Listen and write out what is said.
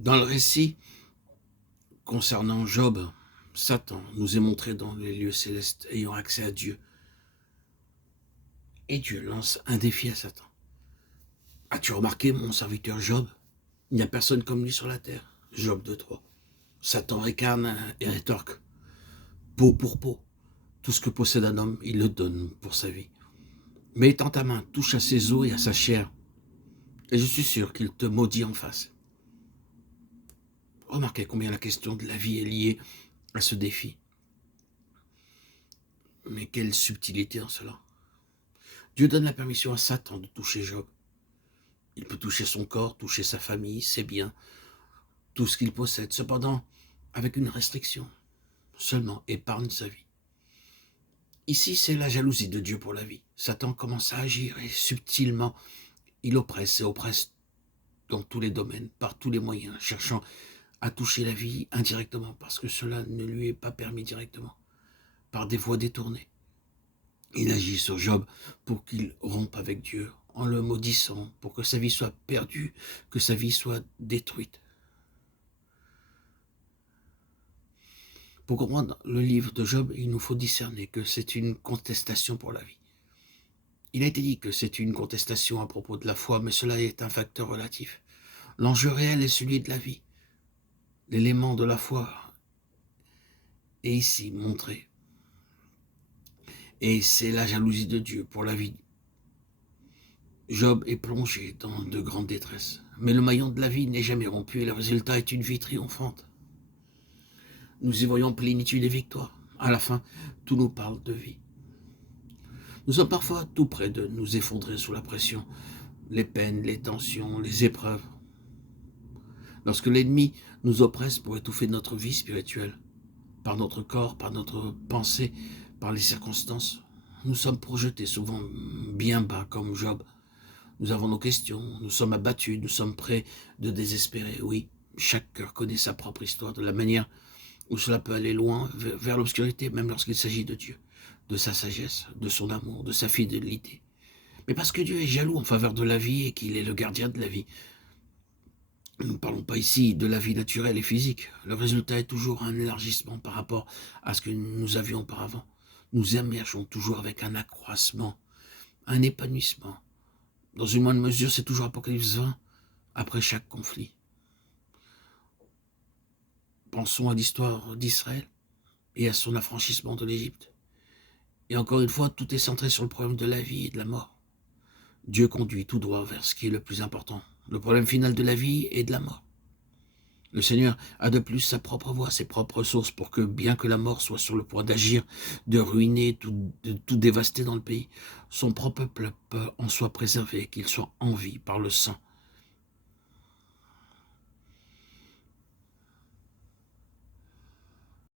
Dans le récit concernant Job, Satan nous est montré dans les lieux célestes ayant accès à Dieu. Et Dieu lance un défi à Satan. As-tu remarqué mon serviteur Job? Il n'y a personne comme lui sur la terre. Job 2:3. Satan récarne et rétorque. Peau pour peau. Tout ce que possède un homme, il le donne pour sa vie. Mais étends ta main, touche à ses os et à sa chair, et je suis sûr qu'il te maudit en face. Remarquez combien la question de la vie est liée à ce défi. Mais quelle subtilité dans cela. Dieu donne la permission à Satan de toucher Job. Il peut toucher son corps, toucher sa famille, ses biens, tout ce qu'il possède, cependant avec une restriction. Seulement épargne sa vie. Ici, c'est la jalousie de Dieu pour la vie. Satan commence à agir et subtilement, il oppresse et oppresse dans tous les domaines, par tous les moyens, cherchant à toucher la vie indirectement, parce que cela ne lui est pas permis directement, par des voies détournées. Il agit sur Job pour qu'il rompe avec Dieu, en le maudissant, pour que sa vie soit perdue, que sa vie soit détruite. Pour comprendre le livre de Job, il nous faut discerner que c'est une contestation pour la vie. Il a été dit que c'est une contestation à propos de la foi, mais cela est un facteur relatif. L'enjeu réel est celui de la vie. L'élément de la foi est ici montré. Et c'est la jalousie de Dieu pour la vie. Job est plongé dans de grandes détresses. Mais le maillon de la vie n'est jamais rompu et le résultat est une vie triomphante. Nous y voyons plénitude et victoire. À la fin, tout nous parle de vie. Nous sommes parfois tout près de nous effondrer sous la pression, les peines, les tensions, les épreuves. Lorsque l'ennemi nous oppresse pour étouffer notre vie spirituelle, par notre corps, par notre pensée, par les circonstances, nous sommes projetés souvent bien bas comme Job. Nous avons nos questions, nous sommes abattus, nous sommes prêts de désespérer. Oui, chaque cœur connaît sa propre histoire, de la manière où cela peut aller loin, vers l'obscurité, même lorsqu'il s'agit de Dieu, de sa sagesse, de son amour, de sa fidélité. Mais parce que Dieu est jaloux en faveur de la vie et qu'il est le gardien de la vie. Nous ne parlons pas ici de la vie naturelle et physique. Le résultat est toujours un élargissement par rapport à ce que nous avions auparavant. Nous émergeons toujours avec un accroissement, un épanouissement. Dans une moindre mesure, c'est toujours Apocalypse 20, après chaque conflit. Pensons à l'histoire d'Israël et à son affranchissement de l'Égypte. Et encore une fois, tout est centré sur le problème de la vie et de la mort. Dieu conduit tout droit vers ce qui est le plus important, le problème final de la vie et de la mort. Le Seigneur a de plus sa propre voie, ses propres sources, pour que, bien que la mort soit sur le point d'agir, de ruiner, de tout dévaster dans le pays, son propre peuple en soit préservé, qu'il soit en vie par le sang